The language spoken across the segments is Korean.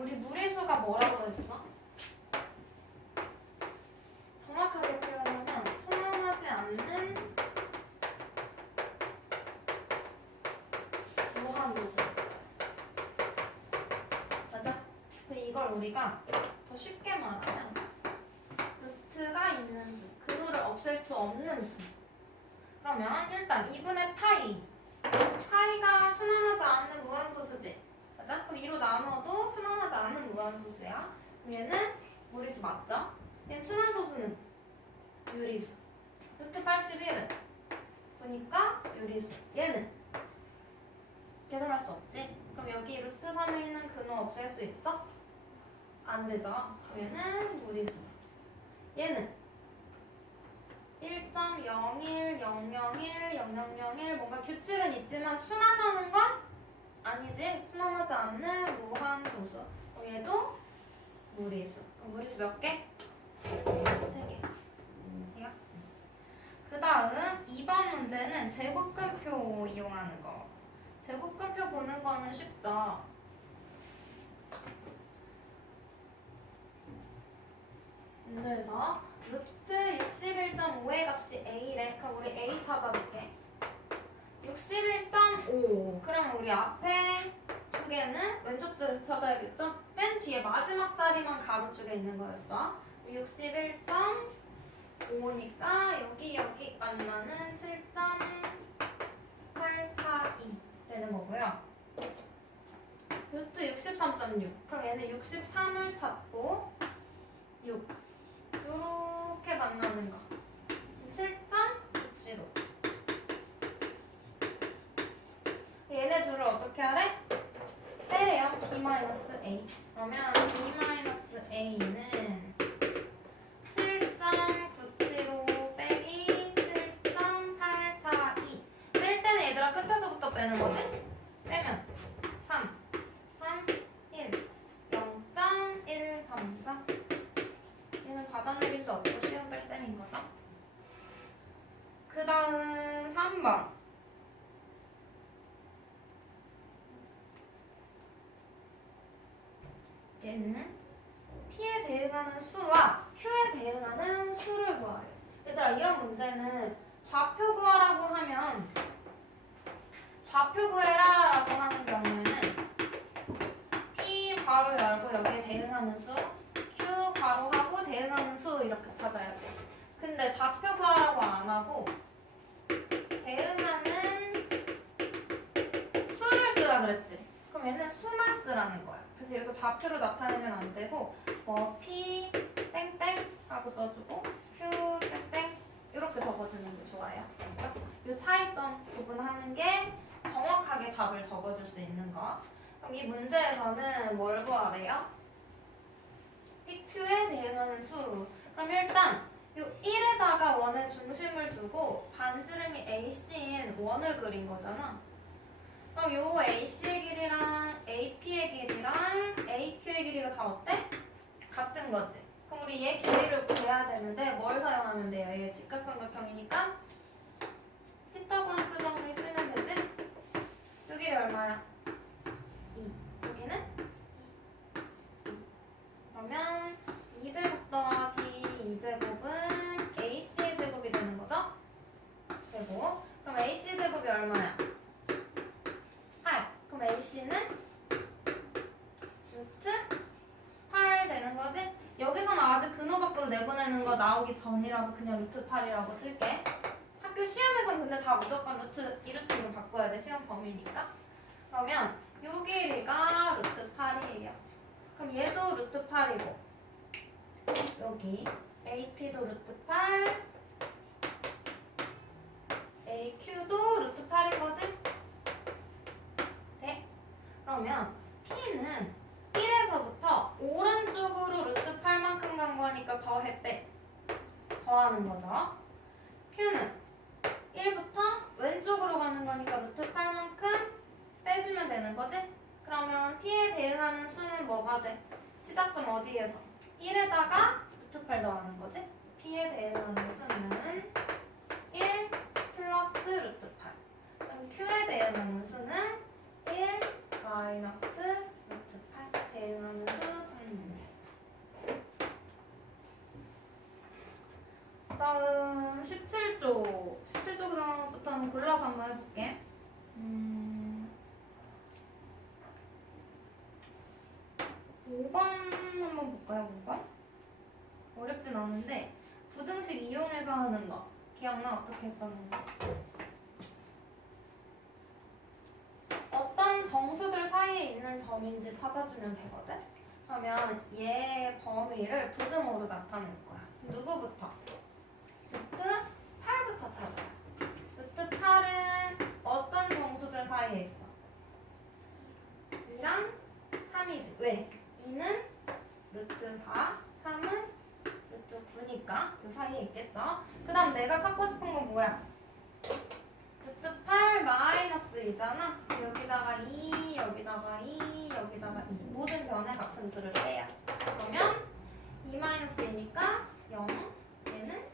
우리 무리수가 뭐라고 했어? 정확하게 표현하면 순환하지 않는 무한소수였어요. 맞아? 그래서 이걸 우리가 더 쉽게 말하면 루트가 있는 수, 근호를 없앨 수 없는 수. 그러면 일단 2분의 파이. 파이가 순환하지 않는 무한소수지. 맞아? 그럼 2로 나눠도 순환하지 않는 무한소수야. 얘는 무리수 맞죠? 얘는 순환소수는 유리수. 루트 81은 9니까 유리수. 얘는 계산할 수 없지. 그럼 여기 루트 3에 있는 근호 없앨 수 있어? 안 되죠. 얘는 무리수. 얘는 1.01001001 뭔가 규칙은 있지만 순환하는 건 아니지. 순환하지 않는 무한소수. 얘도 무리수. 그럼 무리수 몇 개? 3개. 돼요? 그 다음 2번 문제는 제곱근표 이용하는 거. 제곱근표 보는 거는 쉽죠. 그래서 루트 61.5의 값이 A래. 그럼 우리 A 찾아볼게. 61.5. 그러면 우리 앞에 두 개는 왼쪽 줄을 찾아야겠죠? 맨 뒤에 마지막 자리만 가로축에 있는 거였어. 61.5니까 여기 만나는 7.842 되는 거고요. 루트 63.6. 그럼 얘는 63을 찾고 6. 요렇게 만나는 거. 7.97로. 얘네 둘을 어떻게 하래? 빼래요. B-A. 그러면 B-A는 7.975 빼기 7.842. 뺄 때는 얘들아 끝에서부터 빼는 거지? 빼면 3, 1, 0.134. 얘는 받아내림도 없고 쉬운 뺄셈인 거죠. 그 다음 3번. 얘는 P에 대응하는 수와 Q에 대응하는 수를 구하래요. 얘들아 이런 문제는 좌표 구하라고 하면 좌표 구해라 라고 하는 경우에는 P 괄호 열고 여기에 대응하는 수, Q 괄호하고 대응하는 수 이렇게 찾아야 돼. 근데 좌표 구하라고 안 하고 대응하는 수를 쓰라 그랬지. 그럼 얘는 수만 쓰라는 거야. 그래서 이렇게 좌표로 나타내면 안 되고 P 땡땡 하고 써주고 Q 땡땡 이렇게 적어주는 게 좋아요. 이 차이점 구분하는 게 정확하게 답을 적어줄 수 있는 거. 그럼 이 문제에서는 뭘 구하래요? PQ에 대응하는 수. 그럼 일단 이 1에다가 원의 중심을 두고 반지름이 AC인 원을 그린 거잖아. 그럼 요 AC의 길이랑 AP의 길이랑 AQ의 길이가 다 어때? 같은 거지. 그럼 우리 얘 길이를 구해야 되는데 뭘 사용하면 돼요? 얘 직각삼각형이니까 피타고라스 정리 쓰면 되지? 요 길이 얼마야? 2. 여기는 2. 그러면 2제곱 더하기 2제곱은 AC 제곱이 되는 거죠? 제곱. 그럼 AC 제곱이 얼마야? 8. 그럼 AC는 루트 8 되는 거지? 여기서는 아직 근호 밖으로 내보내는 거 나오기 전이라서 그냥 루트 8이라고 쓸게. 학교 시험에선 근데 다 무조건 루트 2루트로 바꿔야 돼. 시험 범위니까. 그러면 요 길이가 루트 8이에요. 그럼 얘도 루트 8이고 여기 AP도 루트 8 AQ도 루트 8인 거지? 네? 그러면 P는 1에서부터 오른쪽으로 루트 8만큼 간 거니까 더해 빼. 더하는 거죠. Q는 1부터 왼쪽으로 가는 거니까 루트 8만큼 빼주면 되는 거지? 그러면 P에 대응하는 수는 뭐가 돼? 시작점 어디에서? 1에다가 루트 8 더하는 거지? P에 대응하는 수는 1 플러스 루트 8. 그럼 Q에 대응하는 수는 1 마이너스 루트 8. 대응하는 수 좀 골라서 한번 해볼게. 5번 한번 볼까요? 5번? 어렵진 않은데 부등식 이용해서 하는 거 기억나? 어떻게 했었는지. 어떤 정수들 사이에 있는 점인지 찾아주면 되거든? 그러면 얘 범위를 부등호로 나타낼 거야. 누구부터? 루트 8부터 찾아요. 루트 8은 어떤 정수들 사이에 있어? 2랑 3이지. 왜? 2는 루트 4, 3은 루트 9니까 이 사이에 있겠죠? 그 다음 내가 찾고 싶은 건 뭐야? 루트 8 마이너스 2잖아. 여기다가 2, 여기다가 2, 여기다가 2. 모든 변에 같은 수를 빼야. 그러면 2 마이너스 2니까 0. 얘는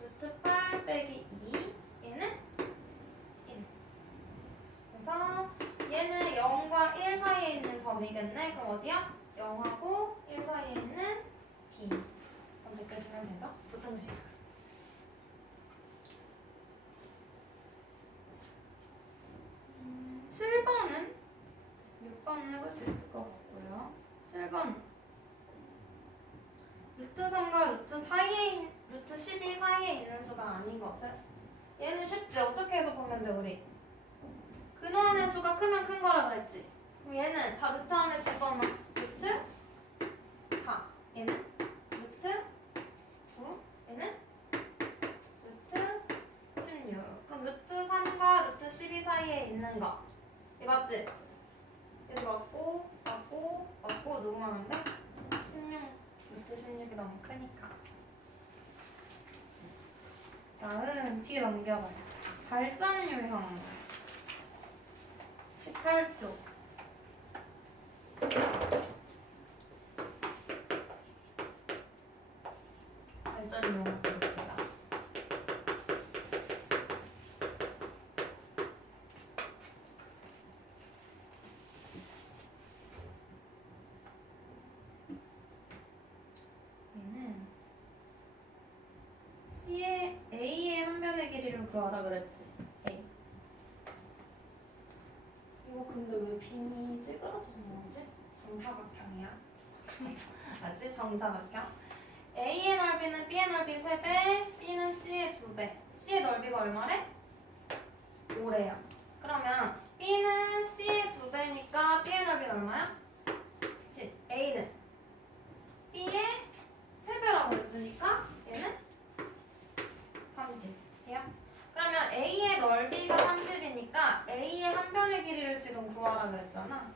루트 8 빼기 2. 얘는 1. 그래서 얘는 0과 1 사이에 있는 점이겠네. 그럼 어디야? 0하고 1 사이에 있는 B. 그럼 느껴주면 되죠? 부등식. 7번은 6번은 해볼 수 있을 것 같고요. 7번 루트 3과 루트 12 사이에 있는 수가 아닌 것은 얘는 쉽지. 어떻게 해서 보면 돼 우리? 근호 안의 수가 크면 큰 거라 그랬지. 그럼 얘는 다 루트 안에 집어넣어. 루트 4. 얘는 루트 9. 얘는 루트 16. 그럼 루트 3과 루트 12 사이에 있는 거. 이 맞지? 얘도 맞고 누구 많은데? 16. 루트 16이 너무 크니까. 다음 뒤에 넘겨봐요. 발전 유형 18쪽. 발전 유형 드립니다. 얘는 C의 A의 한 변의 길이를 구하라 그랬지. A. 이거 근데 왜 빈이 찌그러져서 나오지? 정사각형이야. 맞지? 정사각형. A의 넓이는 B의 넓이 3배, B는 C의 2배. C의 넓이가 얼마래? 5래요. 그러면 B는 C의 2배니까 B의 넓이는 얼마야? 10. A는 B의 3배라고 했으니까 얘는 30. 돼요? 그러면 A의 넓이가 30이니까 A의 한 변의 길이를 지금 구하라 그랬잖아.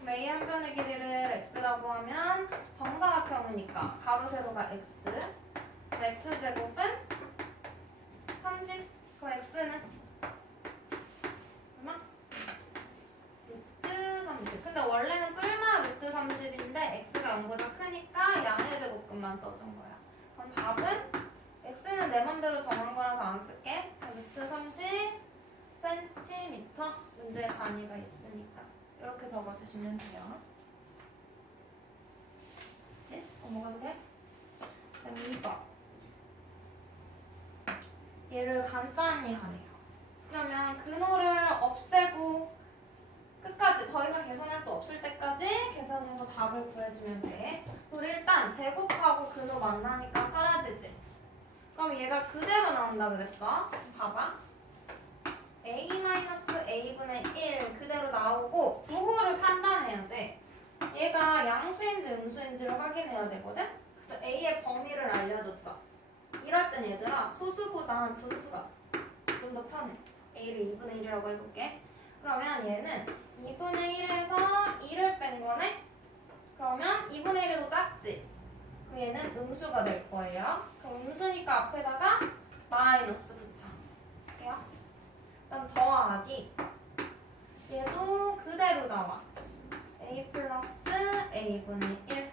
그럼 A의 한 변의 길이를 X라고 하면 정사각형이니까 가로 세로가 X. 그럼 X제곱은 30. 그럼 X는 얼마? 루트 30. 근데 원래는 뿔마 루트 30인데 X가 0보다 크니까 양의 제곱근만 써준 거야. 그럼 답은 X는 내 맘대로 정한 거라서 안 쓸게. 루트 30 cm. 문제의 단위가 있으니까 이렇게 적어주시면 돼요. 그치? 넘어가도 돼? 그럼 2번. 얘를 간단히 하래요. 그러면 근호를 없애고 끝까지 더 이상 계산할 수 없을 때까지 계산해서 답을 구해주면 돼. 우리 일단 제곱하고 근호 만나니까 사라지지. 그럼 얘가 그대로 나온다 그랬어. 봐봐. A-A분의 1 그대로 나오고 부호를 판단해야 돼. 얘가 양수인지 음수인지를 확인해야 되거든. 그래서 A의 범위를 알려줬죠. 이럴 땐 얘들아 소수보단 분수가 좀 더 편해. A를 2분의 1이라고 해볼게. 그러면 얘는 2분의 1에서 2를 뺀 거네? 그러면 2분의 1이 더 작지? 그럼 얘는 음수가 될 거예요. 그럼 음수니까 앞에다가 마이너스 붙여. 돼요? 그다음 더하기. 얘도 그대로 나와. A 플러스 A분의 1.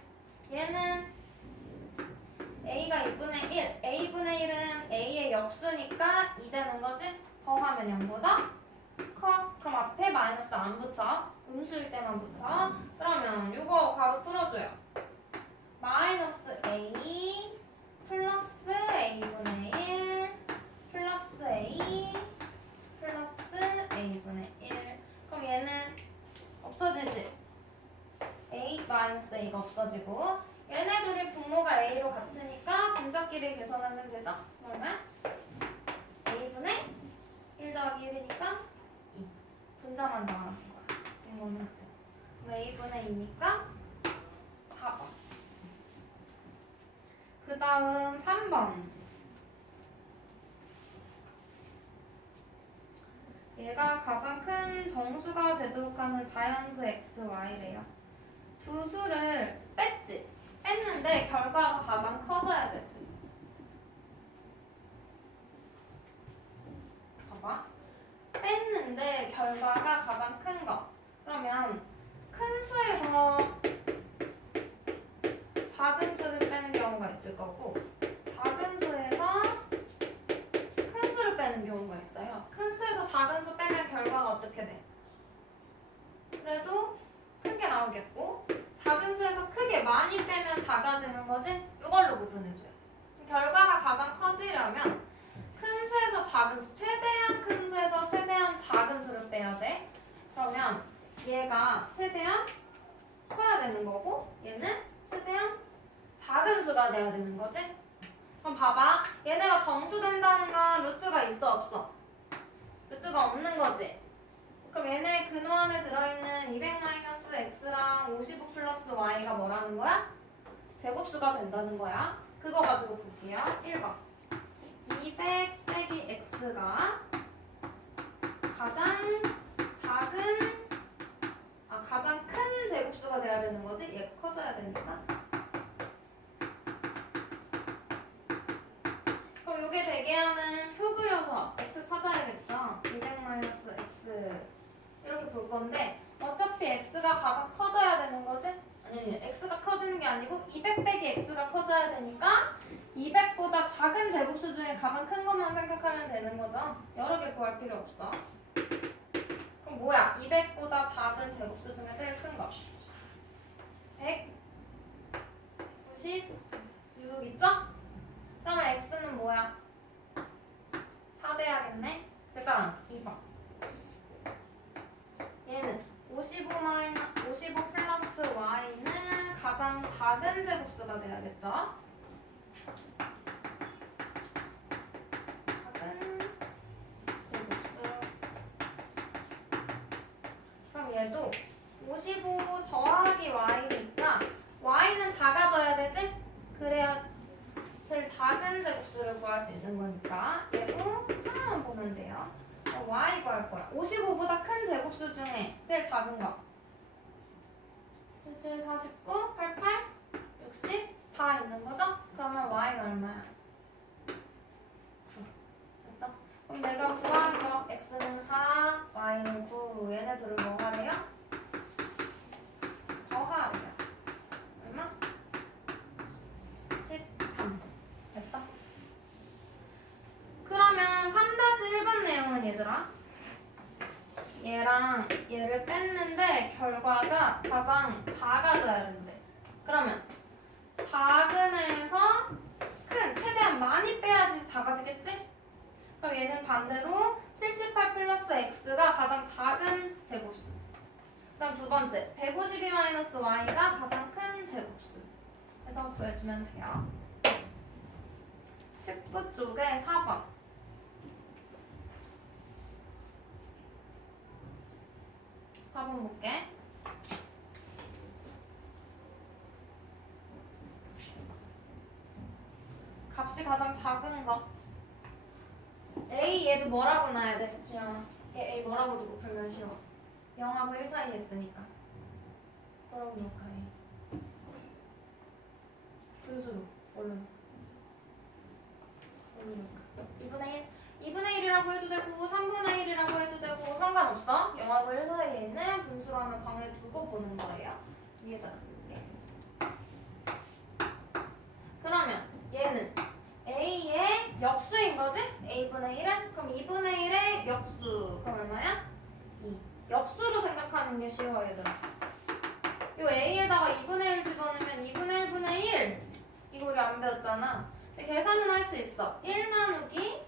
얘는 A가 2분의 1. A분의 1은 A의 역수니까 2 되는 거지? 더하면 0보다 커. 그럼 앞에 마이너스 안 붙여. 음수일 때만 붙여. 그러면 이거 가로 풀어줘요. 마이너스 A 플러스 A분의 1 플러스 A 플러스 -a가 없어지고 얘네 둘이 분모가 a로 같으니까 분자끼리 계산하면 되죠? 그러면 a분의 1 더하기 1이니까 2 분자만 더하는 거야. 이거는 그대로. 그럼 a분의 2니까 4번. 그 다음 3번. 얘가 가장 큰 정수가 되도록 하는 자연수 x, y래요. 두 수를 뺐지? 뺐는데 결과가 가장 커져야 돼. 봐봐. 뺐는데 결과가 가장 큰 거. 그러면 큰 수에서 작은 수를 빼는 경우가 있을 거고 작은 수에서 큰 수를 빼는 경우가 있어요. 큰 수에서 작은 수 빼면 결과가 어떻게 돼? 그래도 크게 나오겠고 작은 수에서 크게 많이 빼면 작아지는 거지? 이걸로 구분해줘야 돼. 결과가 가장 커지려면 큰 수에서 작은 수, 최대한 큰 수에서 최대한 작은 수를 빼야 돼. 그러면 얘가 최대한 커야 되는 거고 얘는 최대한 작은 수가 돼야 되는 거지? 그럼 봐봐. 얘네가 정수된다는 건 루트가 있어 없어? 루트가 없는 거지? 그럼 얘네 근호 안에 들어있는 200-x랑 55 플러스 y가 뭐라는 거야? 제곱수가 된다는 거야. 그거 가지고 볼게요. 1번 200 빼기 x가 가장 큰 제곱수가 돼야 되는 거지? 얘 커져야 되니까. 그럼 요게 되게 하는 표 그려서 x 찾아야겠죠? 200-x 이렇게 볼 건데 어차피 x가 가장 커져야 되는 거지? 아니 x가 커지는 게 아니고 200 빼기 x가 커져야 되니까 200보다 작은 제곱수 중에 가장 큰 것만 생각하면 되는 거죠? 여러 개 구할 필요 없어. 그럼 뭐야? 200보다 작은 제곱수 중에 제일 큰 거 196 있죠? 그러면 x는 뭐야? 4 돼야겠네? 그 다음 2번 얘는 55 플러스 y는 가장 작은 제곱수가 돼야겠죠? 작은 제곱수. 그럼 얘도 55 더하기 y니까 y는 작아져야 되지? 그래야 제일 작은 제곱수를 구할 수 있는 거니까 얘도 하나만 보면 돼요. y 구할 거야. 55보다 큰 제곱수 중에 제일 작은 거 77, 49, 88, 64 있는 거죠? 그러면 y가 얼마야? 9. 됐어? 그럼 내가 구한 거 x는 4, y는 9. 얘네 둘을 뭐 하래요? 더하래요. 얼마? 13. 됐어? 그러면 3-1번 내용은 얘들아 얘랑 얘를 뺐는데 결과가 가장 작아져야 된대. 그러면 작은 애에서 큰, 최대한 많이 빼야지 작아지겠지? 그럼 얘는 반대로 78 플러스 x가 가장 작은 제곱수. 그 다음 두 번째 152 마이너스 y가 가장 큰 제곱수. 해서 구해주면 돼요. 19쪽에 4번 볼게. 값이 가장 작은 거 A 얘도 뭐라고 놔야 돼? 주영아 얘 A 뭐라고 두고 풀면 쉬워. 0하고 1 사이 했으니까 뭐라고 놓을까? A 분수로 뭘로 놓을까? 2분의 1이라고 해도 되고 3분의 1이라고 해도 되고 상관없어. 0하고 1 사이에 있는 분수로 하나 정해두고 보는 거예요. 위에다가 쓸게. 그러면 얘는 A의 역수인 거지? A분의 1은? 그럼 2분의 1의 역수 그럼 얼마야? 2. 역수로 생각하는 게 쉬워 얘들아. 요 A에다가 2분의 1 집어넣으면 2분의 1분의 1 이거 우리 안 배웠잖아. 근데 계산은 할 수 있어. 1 나누기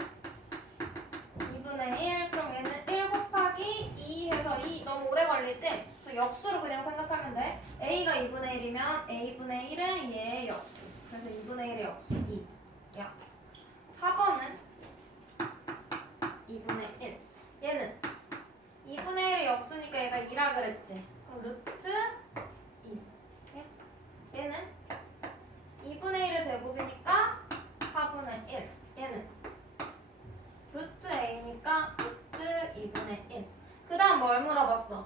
2분의 1 그럼 얘는 1 곱하기 2 해서 2 너무 오래 걸리지? 그래서 역수로 그냥 생각하면 돼. a가 2분의 1이면 a분의 1은 얘의 역수. 그래서 2분의 1의 역수 2. 야. 4번은 2분의 1. 얘는 2분의 1의 역수니까 얘가 2라 그랬지. 그럼 루트 2. 얘는 2분의 1의 제곱이니까 4분의 1. 얘는 루트 a니까 루트 2분의 1. 그 다음 뭘 물어봤어?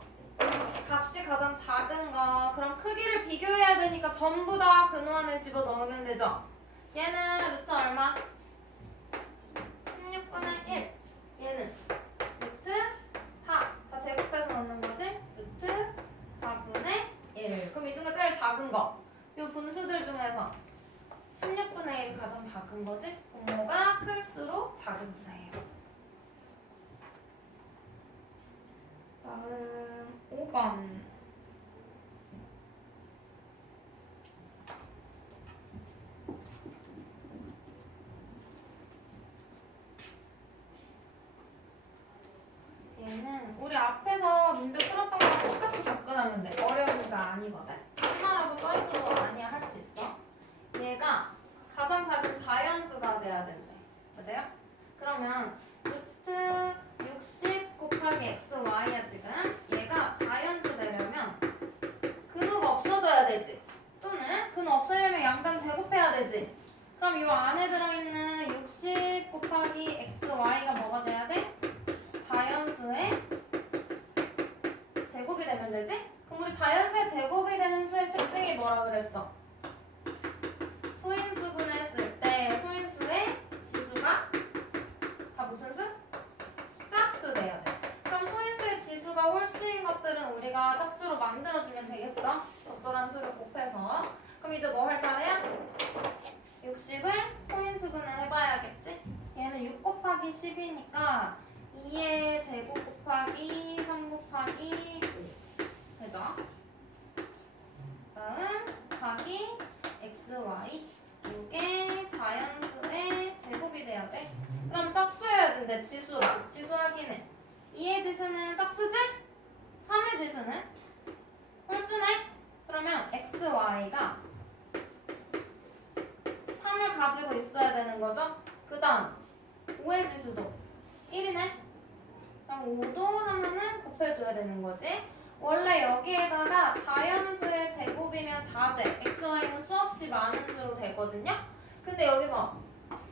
값이 가장 작은 거. 그럼 크기를 비교해야 되니까 전부 다 근원에 집어넣으면 되죠? 얘는 루트 얼마? 16분의 1. 얘는 루트 4. 다 제곱해서 넣는 거지? 루트 4분의 1. 그럼 이 중에 제일 작은 거. 이 분수들 중에서 16분의 1이 가장 작은 거지? 분모가 클수록 작은 수예요. 다음 5번. 얘는 우리 앞에서 문제 풀었던 거랑 똑같이 접근하면 돼. 어려운 문제 아니거든. 심하라고 써있어도 아니야 할 수 있어. 얘가 가장 작은 자연수가 돼야 된대. 맞아요? 그러면 루트 60 곱하기 xy야 지금. 얘가 자연수 되려면 근호가 없어져야 되지. 또는 근호 없애려면 양변 제곱해야 되지. 그럼 이 안에 들어있는 60 곱하기 xy가 뭐가 돼야 돼? 자연수의 제곱이 되면 되지? 그럼 우리 자연수의 제곱이 되는 수의 특징이 뭐라 그랬어? 소인수분을 했을 때 소인수의 지수가 다 무슨 수? 짝수 돼야 돼. 그럼 소인수의 지수가 홀수인 것들은 우리가 짝수로 만들어주면 되겠죠? 적절한 수를 곱해서. 그럼 이제 뭐 할 차례야? 60을 소인수분을 해봐야겠지? 얘는 6 곱하기 10이니까 2의 제곱 곱하기 3 곱하기 5 되죠? 다음 곱하기 xy. 이게 자연수의 제곱이 돼야 돼. 그럼 짝수여야 된대. 지수라. 지수 확인해. 2의 지수는 짝수지? 3의 지수는 홀수네? 그러면 xy가 3을 가지고 있어야 되는 거죠? 그 다음 5의 지수도 1이네? 그럼 5도 하면은 곱해줘야 되는 거지. 원래 여기에다가 자연수의 제곱이면 다 돼. xy는 수없이 많은 수로 되거든요. 근데 여기서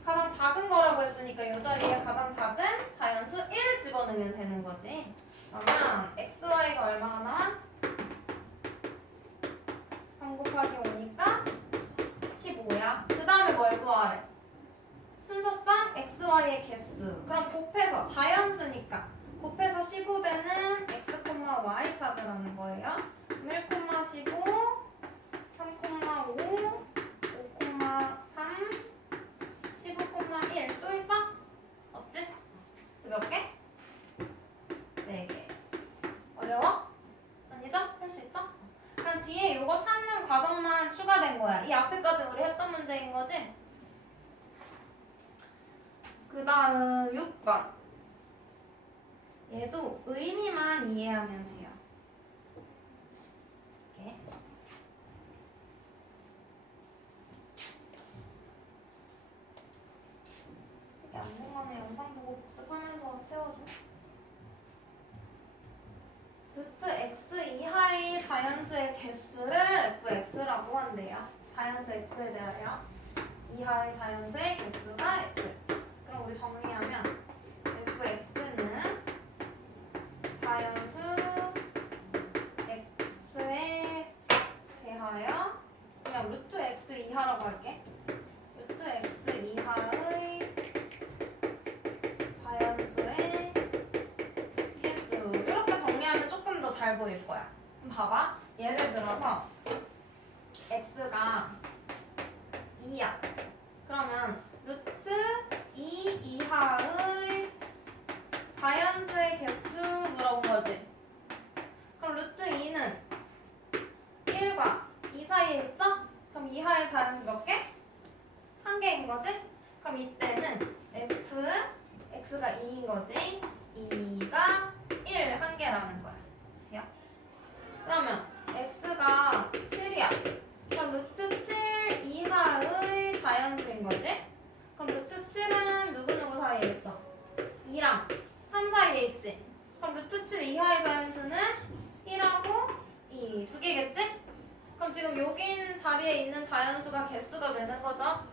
가장 작은 거라고 했으니까 이 자리에 가장 작은 자연수 1을 집어넣으면 되는 거지. 그러면 xy가 얼마나 나와? 3 곱하기 5니까 15야. 그 다음에 뭘 구하래? 순서상 xy의 개수. 그럼 곱해서 자연수니까 곱해서 15되는 x, y 찾으라는 거예요. 1, 15, 3, 5, 5, 3, 15, 1. 또 있어? 없지? 몇 개? 4개. 어려워? 아니죠? 할 수 있죠? 그럼 뒤에 이거 찾는 과정만 추가된 거야. 이 앞에까지 우리 했던 문제인 거지? 그 다음 6번. 얘도 의미만 이해하면 돼요. 이렇게. 이렇게 안 궁금해. 영상 보고 복습하면서 채워줘. 루트 x 이하의 자연수의 개수를 fx라고 한대요. 자연수 x에 대하여 이하의 자연수의 개수가 fx. 그럼 우리 정리하면 fx는 자연수 x에 대하여 그냥 루트 x 이하라고 할게. 루트 x 이하의 자연수의 개수. 이렇게 정리하면 조금 더 잘 보일 거야. 그럼 봐봐. 예를 들어서 x가 2야. 그러면 루트 2 이하의 자연수의 개수 물어본 거지. 그럼 루트 2는 1과 2 사이에 있죠? 그럼 이하의 자연수 몇 개? 한 개인 거지? 그럼 이때는 f x가 2인 거지. 2가 1 한 개라는 거야. 야. 그러면 x가 7이야. 그럼 루트 7 이하의 자연수인 거지? 그럼 루트 7은 누구누구 사이에 있어? 2랑 3 사이에 있지? 그럼 루트 7 이하의 자연수는 1하고 2, 두 개겠지? 그럼 지금 여기 자리에 있는 자연수가 개수가 되는 거죠?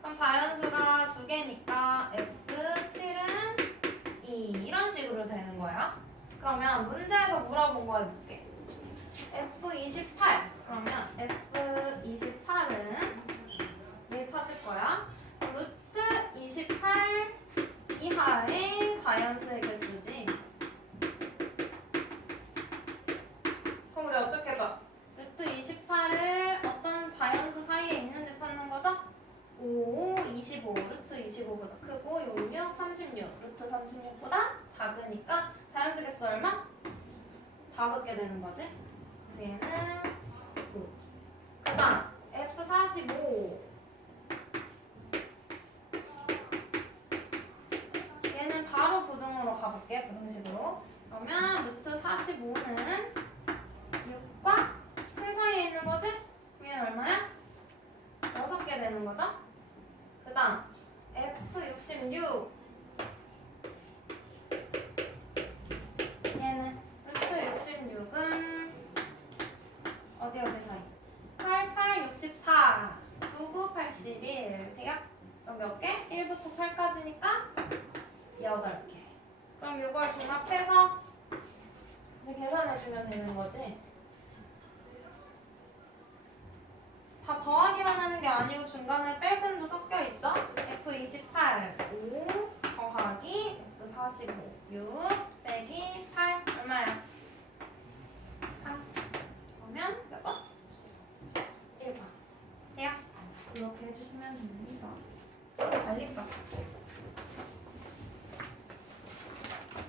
그럼 자연수가 두 개니까 F7은 2 이런 식으로 되는 거야. 그러면 문제에서 물어본 거 해볼게. F28 그러면 F28은 얘 찾을 거야. 루트 28 이하의 자연수의 개수지. 그럼 우리 어떻게 봐? 루트 28을 어떤 자연수 사이에 있는지 찾는 거죠? 5, 25, 루트 25보다 크고 66, 36, 루트 36보다 작으니까 자연수 개수 얼마? 5개 되는 거지? 그래서 얘는 9. 그 다음 F45 얘는 바로 부등으로 가볼게. 부등식으로. 그러면 루트 45는 6과 7 사이에 있는 거지? 얘는 얼마야? 6개 되는 거죠? 그 다음 F66 얘는 루트 66은 어디 사이? 88, 64, 99, 81 돼요? 그럼 몇 개? 1부터 8까지니까 8개. 그럼 이걸 종합해서 이제 계산해주면 되는 거지? 다 더하기만 하는 게 아니고 중간에 뺄셈도 섞여 있죠? F28 5 더하기 F45 6 빼기 8 얼마야? 3. 그러면 몇 번? 1번. 돼요? 이렇게 해주시면 됩니다. 알겠다.